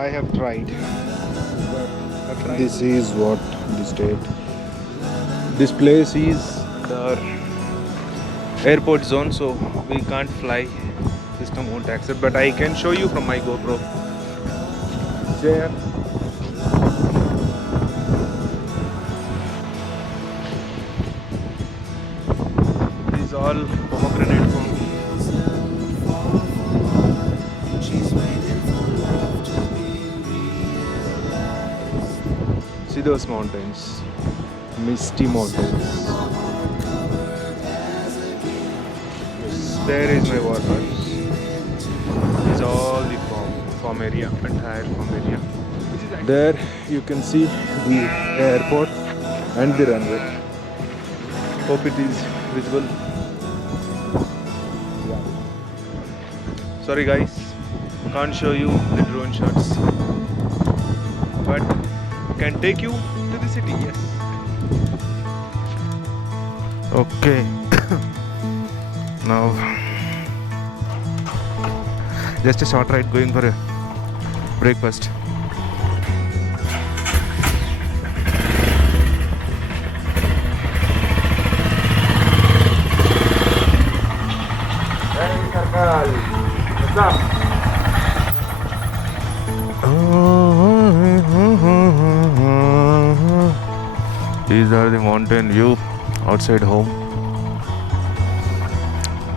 I have tried. This is what the state. This place is the airport zone, so we can't fly. System won't accept, but I can show you from my GoPro. There. These all pomegranate from. See those mountains, misty mountains. There is my water. Is all the farm area, entire farm area. There you can see the airport and the runway. Hope it is visible. Yeah. Sorry guys, can't show you the drone shots, but can take you to the city. Yes. Okay. Now just a short ride going for a breakfast. What's up? These are the mountain view outside home.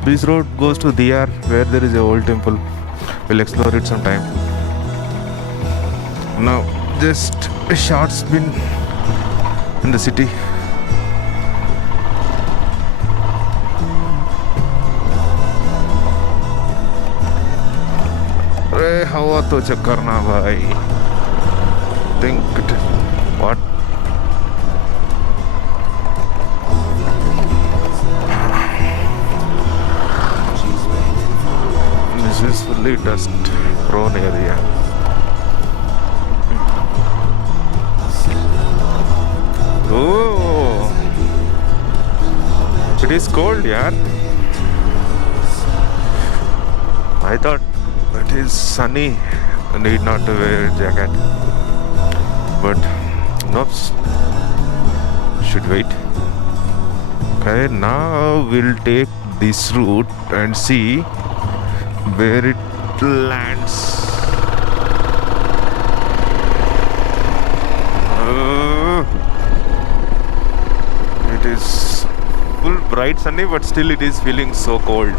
This road goes to Diyar, where there is a old temple. We'll explore it sometime. Now, just a short spin in the city. अरे हवा तो check करना भाई. Think what? This is fully dust prone area. Oh, it is cold, yaar. I thought it is sunny. I need not to wear a jacket, but no, should wait. Okay, now we'll take this route and see where it lands. It is full bright sunny, but still it is feeling so cold.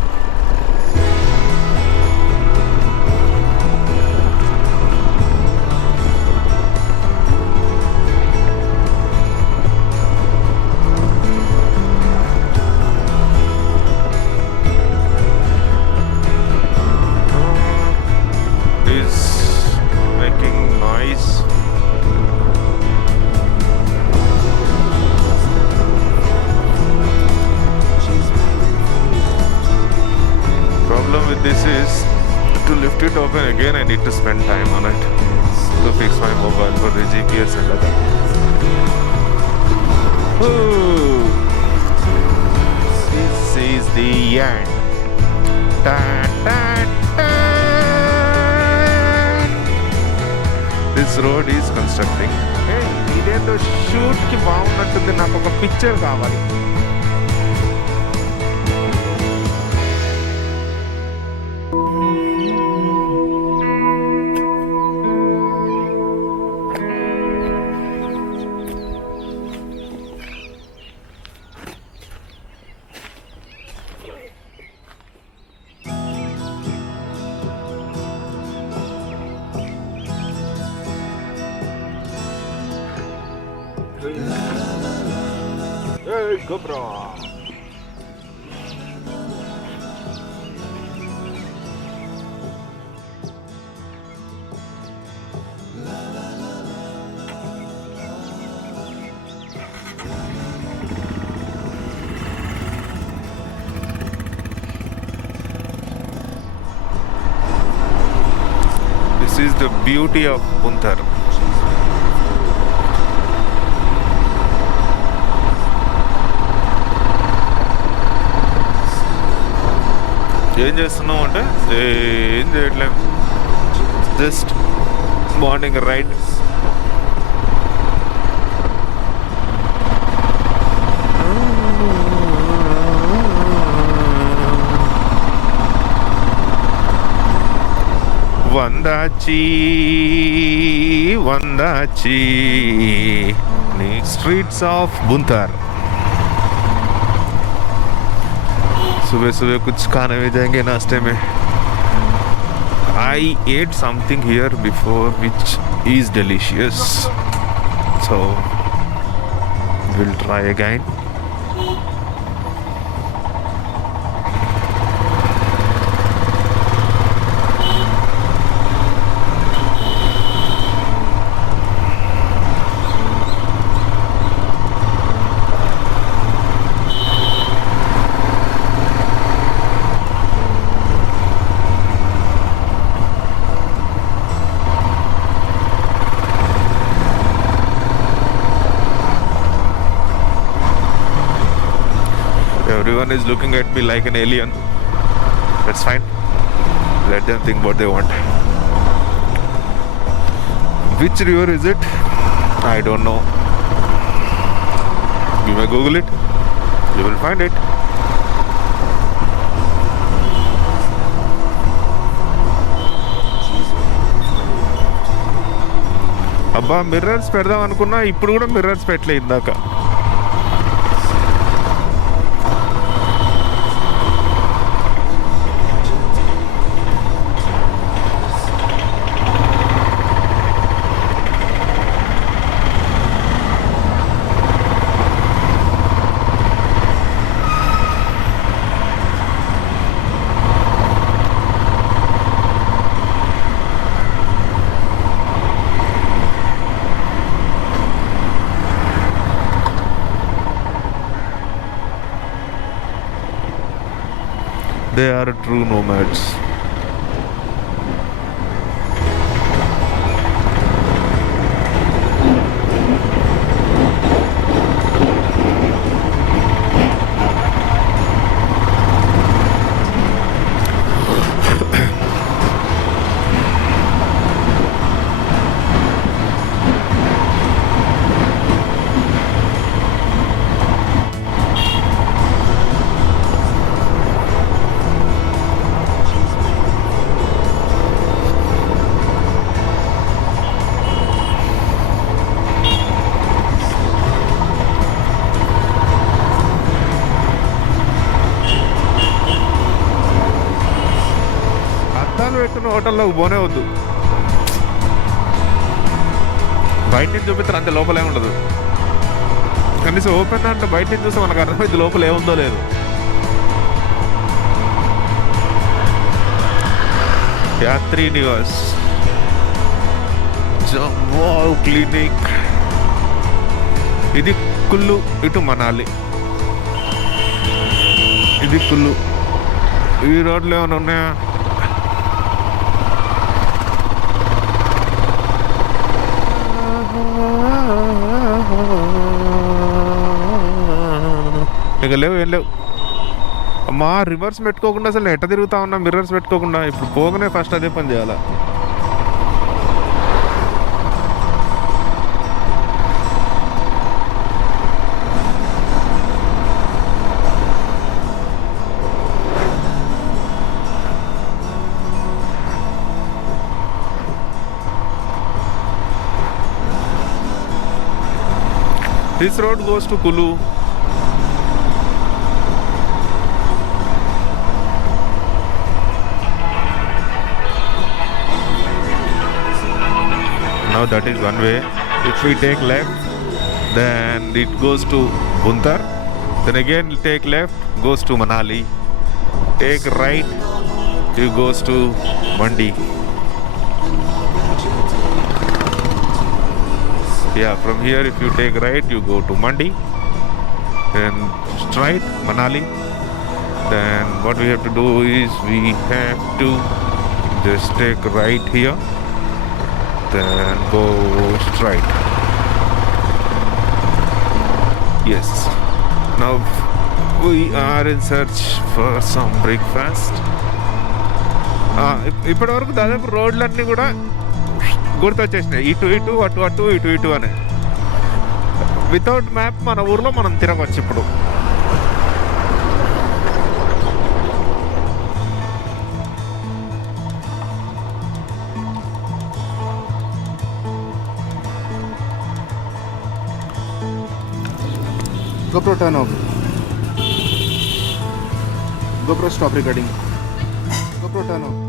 This is to lift it open again. I need to spend time on it to fix my mobile for the GPS and other. This is the end. Dun, dun, dun. This road is constructing. Hey, iదేందో shoot ki బాగున్నట్టుంది. నాకు ఒక picture కావాలి. Hey, GoPro. This is the beauty of Bunthar. ఏం చేస్తున్నాం అంటే ఏం చేయట్లేం, just morning ride. వందాచి వందాచి streets of Buntar. सुबह सुबह कुछ खाने में जाएंगे नाश्ते में. I ate something here before which is delicious, so we'll try again. Everyone is looking at me like an alien. That's fine. Let them think what they want. Which river is it? I don't know. You may Google it. You will find it. అబ్బా mirrors పెడదాం అనుకున్నా, ఇప్పుడు కూడా mirrors పెట్టలే ఇందాక. They are true nomads. పెట్టిన హోటల్లోకి పోనే వద్దు. బయట నుంచి చూపిస్తారు అంతే, లోపల ఏముండదు. కనీసం ఓపెన్ అంటే బయట నుంచి చూస్తే మనకు అర్థమైంది లోపల ఏముందో లేదు. యాత్రి నివాస్, జమ్వావ్ క్లినిక్, ఇది కుల్లు, ఇటు మనాలి, ఇది కుల్లు. ఈ రోడ్లు ఏమైనా ఉన్నాయా? ఇక లేవు, ఏం లేవు. అమ్మా రివర్స్ పెట్టుకోకుండా అసలు ఎట్ట తిరుగుతా ఉన్నా, మిర్రర్స్ పెట్టుకోకుండా. ఇప్పుడు పోగానే ఫస్ట్ అదే పని చేయాలా. This road goes to Kulu. Now that is one way. If we take left, then it goes to Buntar. Then again take left, goes to Manali. Take right, it goes to Mandi. Yeah, from here if you take right, you go to Mandi. Then straight Manali. Then what we have to do is we have to just take right here. Then go straight. Yes. Now we are in search for some breakfast. ఇప్పటి వరకు దాదాపు రోడ్లన్నీ కూడా గుర్తొచ్చేసినాయి, ఇటు ఇటు అటు అటు ఇటు ఇటు అని. వితౌట్ మ్యాప్ మన ఊర్లో మనం తిరగవచ్చు ఇప్పుడు. GoPro turn off. GoPro stop recording. GoPro turn off.